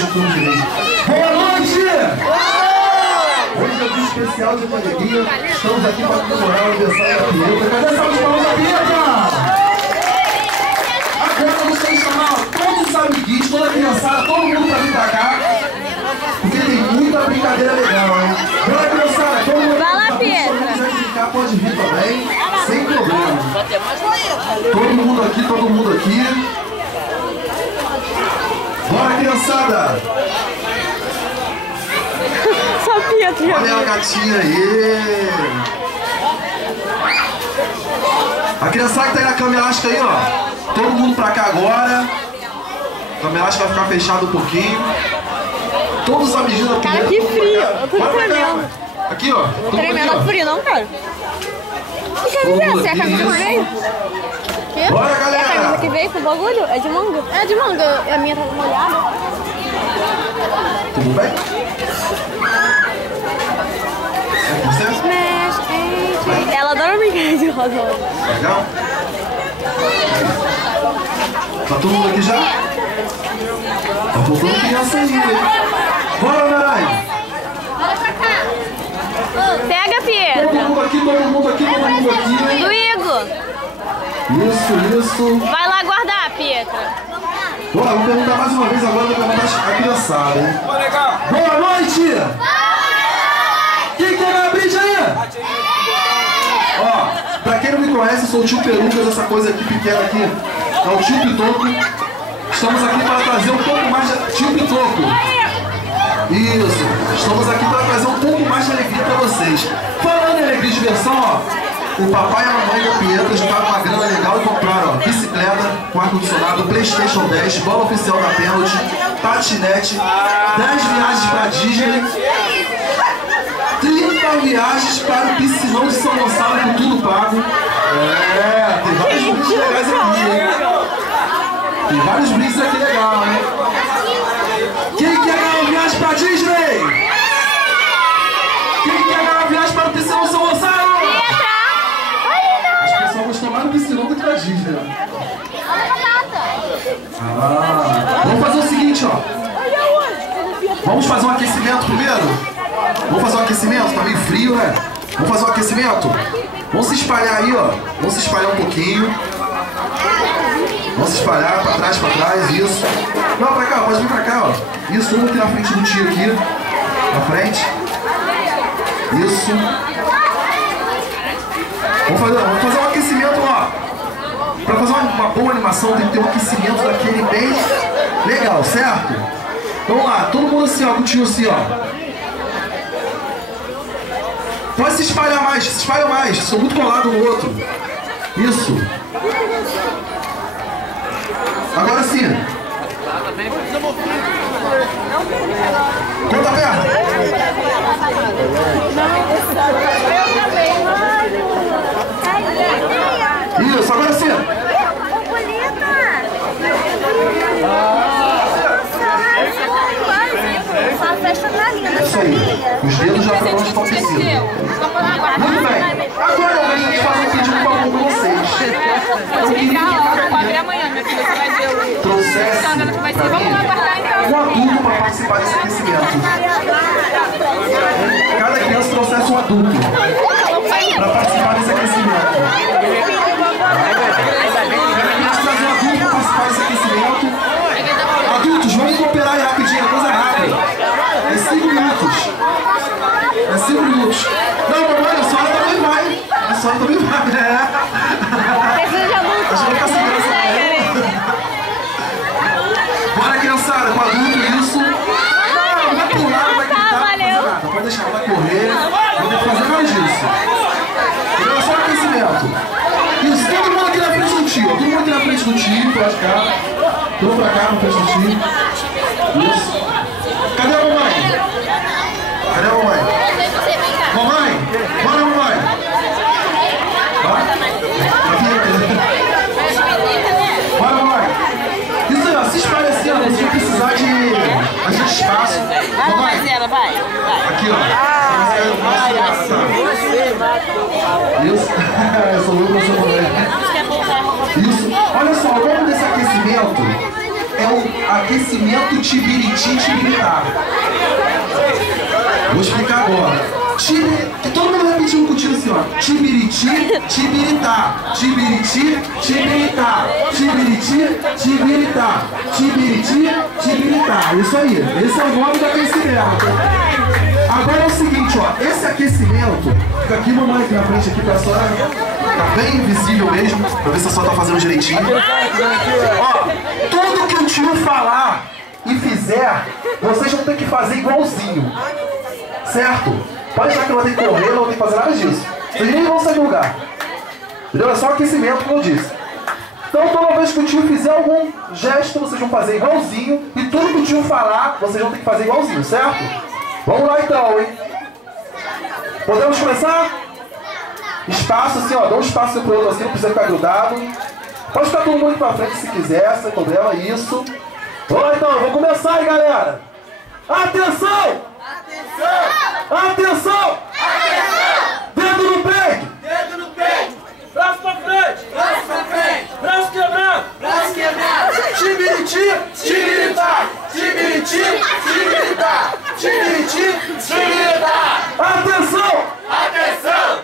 costumes de lei. Boa noite! Hoje é um dia especial de alegria. Estamos aqui para comemorar o aniversário da Pieta. Cadê a salva de palmas da Pieta? Agora nós vamos chamar todos os amiguinhos, toda a criançada, todo mundo para vir pra cá. Porque tem muita brincadeira legal, hein? Bora, criançada, todo mundo. Vai lá, Pieta. Se quiser brincar, pode vir também, sem problema. Todo mundo aqui. Bora, criançada! Só Pietro. Olha a gatinha aí! A criançada que tá aí na cama elástica aí, ó. Todo mundo pra cá agora. A cama elástica vai ficar fechada um pouquinho. Todos os amiguinhos da Cara, que frio! Eu tô tremendo. Aqui, ó. Tremendo, não é frio não, cara. Que camisa é essa? É a camisa que veio? Que? Bora, galera! É a camisa que veio com o bagulho? É de manga? É de manga. A minha tava molhada. Tudo bem? É você? Smash, ela adora brincar de rosa. Legal? Tá todo mundo aqui já? Tá faltando criança aí, hein? Bora, Narai! Bora pra cá. Pega, Pietro. Todo mundo aqui. Do Igor. Isso. Vai lá guardar, Pietro. Bora, vou perguntar mais uma vez agora, vou perguntar a criançada, hein? Boa noite! Quem quer ganhar brinde aí? Ó, pra quem não me conhece, eu sou o tio Perucas, essa coisa aqui pequena aqui é o tio Pitoco. Estamos aqui para trazer um pouco mais de... Tio Pitoco. Isso, estamos aqui para trazer um pouco mais de alegria para vocês. Falando em alegria e diversão, ó. O papai e a mamãe da Pieta juntaram uma grana legal e compraram, ó, bicicleta com ar-condicionado, PlayStation 10, bola oficial da Pênalti, patinete, 10 viagens para Disney, 30 viagens para o piscinão de São Gonçalo com tudo pago. É, tem vários brindes legais aqui, hein? Tem vários brindes aqui legais, hein? Quem quer ganhar uma viagem para Disney? Quem quer ganhar uma viagem para o piscinão de São Gonçalo? Gostou mais do piscinão do que da Disney. Vamos fazer o seguinte, ó. Vamos fazer um aquecimento primeiro? Vamos fazer um aquecimento? Tá meio frio, né? Vamos fazer um aquecimento? Vamos se espalhar aí, ó. Vamos se espalhar um pouquinho. Vamos se espalhar pra trás, isso. Não, pra cá, pode vir pra cá, ó. Isso, um aqui na frente do tio aqui. Na frente. Isso. Vamos fazer um aquecimento, ó. Pra fazer uma boa animação tem que ter um aquecimento daquele bem legal, certo? Vamos lá, todo mundo assim, ó, com o tio assim, ó. Pode se espalhar mais, se espalham mais, são muito colados um no outro. Isso. Agora sim. Conta a perna. Isso, agora sim. Isso aí. Os dedos já foram estabelecidos. Muito bem. Agora a gente faz um pedido para algum de vocês. Eu queria que amanhã, minha filha, você vai ver o... trouxesse para mim um adulto para participar desse aquecimento. Cada criança trouxesse um adulto para participar desse aquecimento. Adultos, vamos cooperar aí rapidinho, a coisa é rápida. É 5 minutos. É 5 minutos. Não, mamãe, a senhora também vai. A senhora também vai, né? Precisa de adulto. A senhora tá segurando. Bora, criançada, com adulto, isso. Não vai pular, não vai gritar, não vai fazer nada. Pode deixar ela correr. Vou ter que fazer mais disso. Então é só aquecimento. Isso, todo mundo aqui na frente do tio. Todo mundo aqui na frente do tio, pra cá. Todo pra cá, na frente do tio. Isso. Cadê a mamãe? Cadê a mamãe? Mamãe? Bora, mamãe. Bora, mamãe. Isso aí, ó, se espalha assim, ó. Não vai precisar de espaço. Mamãe. Vai. Aqui, ó. Isso. Eu sou eu, professor. Isso. Olha só, o nome desse aquecimento é aquecimento tibiriti-tibiritá. Vou explicar agora. Todo mundo repetindo contigo assim, ó. Tibiriti, tibiritá. Tibiriti, tibiritá. Tibiriti, tibiritá. Tibiriti, tibiritá. Isso aí. Esse é o nome do aquecimento. Agora é o seguinte, ó. Esse aquecimento, fica aqui, mamãe, aqui na frente, aqui pra senhora. Tá bem visível mesmo, pra ver se a senhora tá fazendo direitinho. Ó, tudo que o tio falar e fizer, vocês vão ter que fazer igualzinho. Certo? Pode achar que não tem que correr, não tem que fazer nada disso. Vocês nem vão sair do lugar. Entendeu? É só aquecimento, como eu disse. Então, toda vez que o tio fizer algum gesto, vocês vão fazer igualzinho. E tudo que o tio falar, vocês vão ter que fazer igualzinho, certo? Vamos lá então, hein? Podemos começar? Espaço assim, ó. Dá um espaço pro outro assim, não precisa ficar grudado. Pode ficar todo mundo pra frente se quiser, sem problema, isso. Vamos lá então, vou começar, hein, galera? Atenção! Atenção! Atenção! Dedo no peito! Dedo no peito! Braço pra frente! Braço pra frente! Braço quebrado! Braço quebrado! Tibiriti, tibiritá! Tibiriti, tibiritá! Tibiriti, tibiritá! Atenção! Atenção!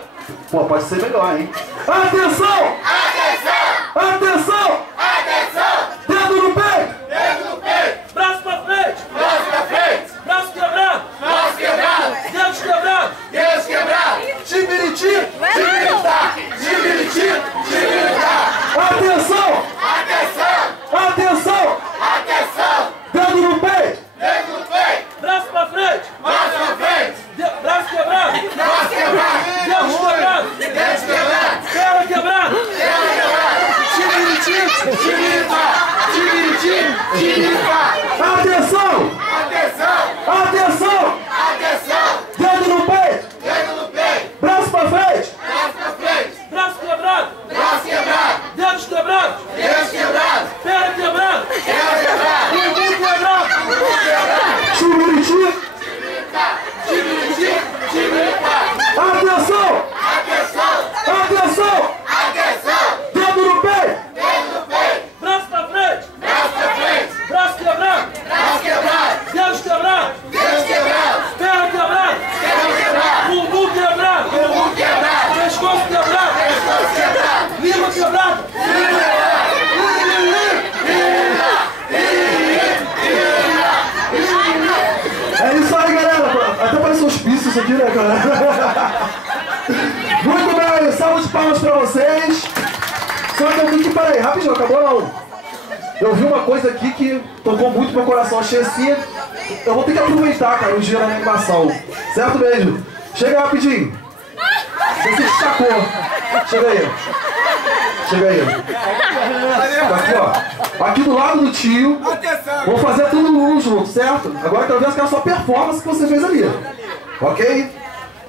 Pô, pode ser melhor, hein? Atenção! Atenção! Atenção! Atenção! Dedo no peito! Dedo no peito! Braço pra frente! Braço pra frente! Braço quebrado! Braço quebrado! Dedos quebrados! Dedos quebrados! Tibiriti, Tibiritá! Tibiriti! Tibiritá! atenção! Atenção! Atenção! Atenção! Dedo no peito! Dedo no peito! Braço pra frente! Braço pra frente! Braço quebrado! Braço quebrado! Dedos quebrados! Dedos quebrados! Perna quebrada! Perna quebrada! Tibiriti, Tibiritá! Tibiriti! Tibiritá! atenção! Atenção! Atenção! Atenção! Dedo no peito! Dedo no peito! Braço pra frente! Braço pra frente! Braço quebrado! Braço quebrado! Dedos quebrados! Dedos quebrados! Perna quebrada! Perna quebrada! Bumbum quebrado! Tibiriti, Tibiriti! Tibiritá! atenção! Atenção! Atenção! Atenção! Dedo no peito! Dedo no peito! Braço pra frente! Braço pra frente! Braço quebrado! Braço quebrado! Dedos quebrados! Dedos quebrados! Perna quebrada! Perna quebrada! Bumbum quebrado! Bumbum quebrado! Pescoço quebrado! Pescoço quebrado! Língua quebrada! É isso aí, galera. Até parece um hospício isso aqui, né, cara? Muito bem, salve de palmas pra vocês. Só que eu vi que, peraí, rapidinho, acabou não. Eu vi uma coisa aqui que tocou muito meu coração. Achei assim, eu vou ter que aproveitar, cara, o dia da minha animação. Certo, beijo? Chega rapidinho. Você se destacou. Chega aí. Chega aí. Aqui, ó. Aqui do lado do tio. Vou fazer tudo mundo junto, certo? Agora eu quero ver aquela sua performance que você fez ali. Ok?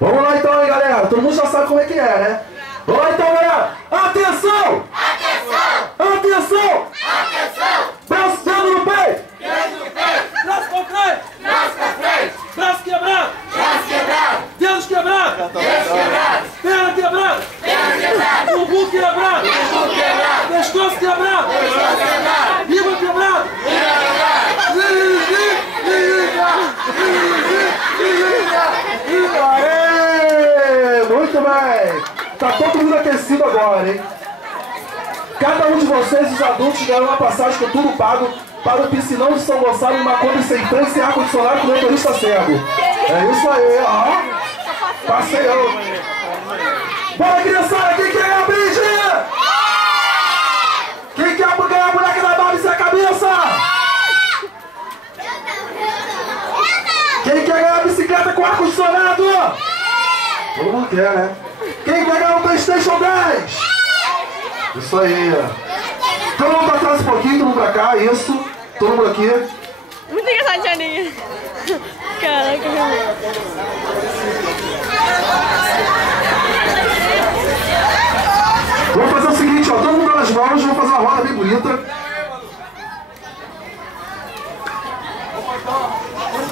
Vamos lá então, hein, galera. Todo mundo já sabe como é que é, né? Vamos lá então, galera. Atenção! Atenção! Atenção! Atenção! Braço, dedo no peito! Dedo no peito! Braço pra frente! Braço pra frente! Braço quebrado! Braço quebrado! Dedos quebrados! Dedos quebrados! Perna quebrada! Perna quebrada! Bumbum quebrado! Bumbum quebrado! Pescoço quebrado! Pescoço quebrado! Língua quebrada! Aê! Muito bem! Tá todo mundo aquecido agora, hein? Cada um de vocês, os adultos, ganharam uma passagem com tudo pago para o Piscinão de São Gonçalo, uma Kombi sem freio, sem ar-condicionado com motorista cego. É isso aí, ó. Passeio. Bora, criançada, quem quer ganhar a brinde? Quem quer ganhar a boneca da Barbie sem a cabeça? Quem quer ganhar a bicicleta com ar-condicionado? Todo mundo quer, né? Quem quer ganhar o PlayStation 10? Isso aí. Todo mundo pra trás um pouquinho, todo mundo pra cá, isso. Todo mundo aqui. Muito engraçado, Janinha. Caraca, meu. Vamos fazer o seguinte, ó. Todo mundo nas mãos, vamos fazer uma roda bem bonita.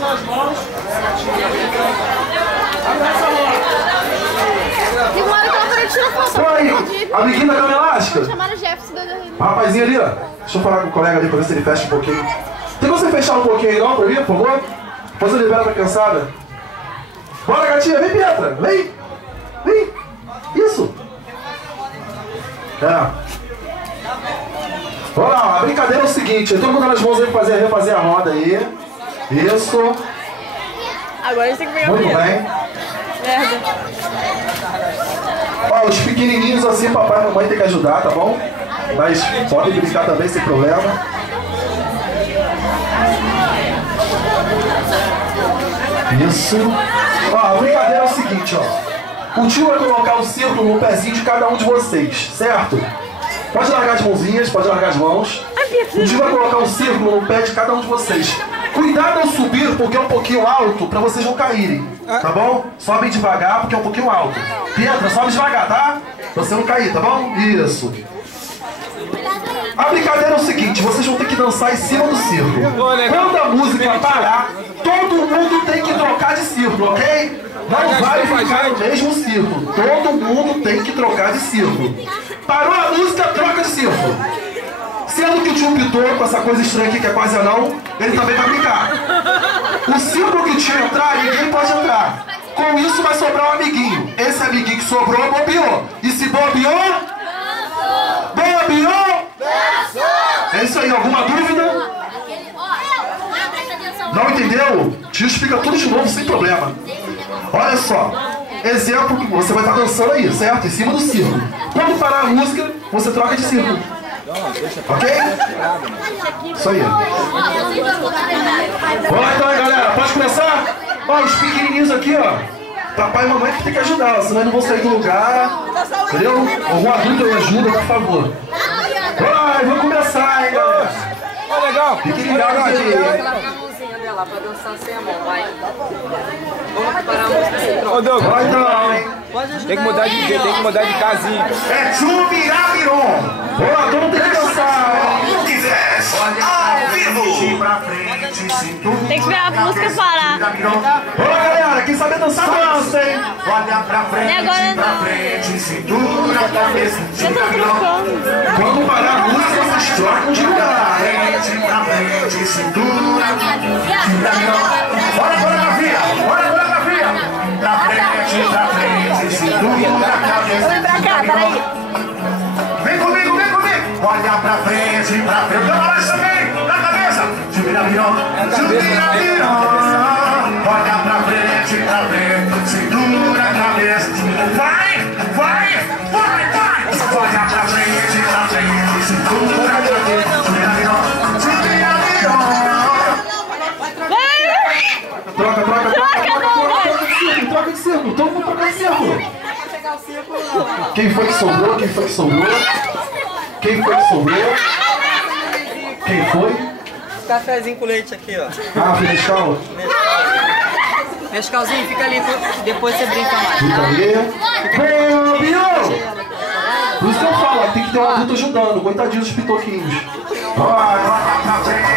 Nas mãos. Abraça a roda. Tem uma hora que ela parou de tirar foto. Pô aí, amiguinho da cama elástica. Chamaram o Jefferson da O rapazinho ali, ó. Deixa eu falar com o colega ali pra ver se ele fecha um pouquinho. Tem como você fechar um pouquinho aí não, pra mim, por favor? Depois eu libero pra criançada. Bora, gatinha, vem, Pietra, vem. Vem. Isso. É. Vamos lá, a brincadeira é o seguinte, todo mundo nas mãos aí pra refazer a roda aí. Isso. Agora a gente tem que pegar o Muito primeiro. bem. Merda. Ó, os pequenininhos assim, papai e mamãe tem que ajudar, tá bom? Mas podem brincar também, sem problema. Isso. Ó, a brincadeira é o seguinte, ó. O tio vai colocar o círculo no pezinho de cada um de vocês, certo? Pode largar as mãozinhas, pode largar as mãos. O tio vai colocar o círculo no pé de cada um de vocês. Cuidado ao subir, porque é um pouquinho alto, pra vocês não caírem, tá bom? Sobem devagar, porque é um pouquinho alto. Pietra, sobe devagar, tá? Pra você não cair, tá bom? Isso. A brincadeira é o seguinte, vocês vão ter que dançar em cima do círculo. Quando a música parar, todo mundo tem que trocar de círculo, ok? Não vai ficar no mesmo círculo. Todo mundo tem que trocar de círculo. Parou a música, troca de círculo. Sendo que o tio pitou com essa coisa estranha aqui que é quase anão, ele também vai brincar. O círculo que o tio entrar, ninguém pode entrar. Com isso vai sobrar um amiguinho. Esse amiguinho que sobrou, bobeou. E se bobeou? Bobeou? É isso aí, alguma dúvida? Não entendeu? Tio explica tudo de novo, sem problema. Olha só, exemplo que você vai estar dançando aí, certo? Em cima do círculo. Quando parar a música, você troca de círculo. Ok? Isso aí. Vamos lá então, galera. Pode começar? Ó, os pequenininhos aqui, ó. Papai e mamãe que tem que ajudar, senão eles não vão sair do lugar. Entendeu? Algum adulto aí ajuda, por favor. Vai, vamos começar, hein, galera. Ó, legal. Fique ligado aqui. Lá pra dançar sem a mão, vai. Vamos parar a música sem troca. Ô, Douglas. Vai então, hein. Tem que mudar de jeito, tem que mudar de casinha. É Chubirabiron. Vamos lá, todo mundo tem que dançar, hein. O que desce ao vivo. Tem que esperar a música parar. Vamos lá, galera. Quem sabe dançar, dança, hein. Olha pra frente, E agora pra não. frente, cintura, cabeça, Eu tô trocando. Quando parar a música, vocês trocam de lugar, hein. frente, pra frente, cintura, bora, coreografia, bora, coreografia. Pra frente, cintura, cabeça. Vem pra cá, peraí. Vem comigo, vem comigo. Olha pra frente, balança também, na cabeça. Chubirabiron, olha pra frente, cintura, cabeça. Vai, vai, vai, vai. Olha pra frente, cintura, cabeça. Chubirabiron. Troca de círculo, todo mundo troca de círculo. Quem foi que sobrou? Quem foi que sobrou? Quem foi que sobrou? Quem foi? Cafezinho com leite aqui, ó. Ah, foi Nescau? Nescauzinho, fica ali, depois você brinca mais. Fica ali. Bobeou! Por isso que eu falo, tem que ter um adulto ajudando. Coitadinho dos pitoquinhos. Olha pra frente.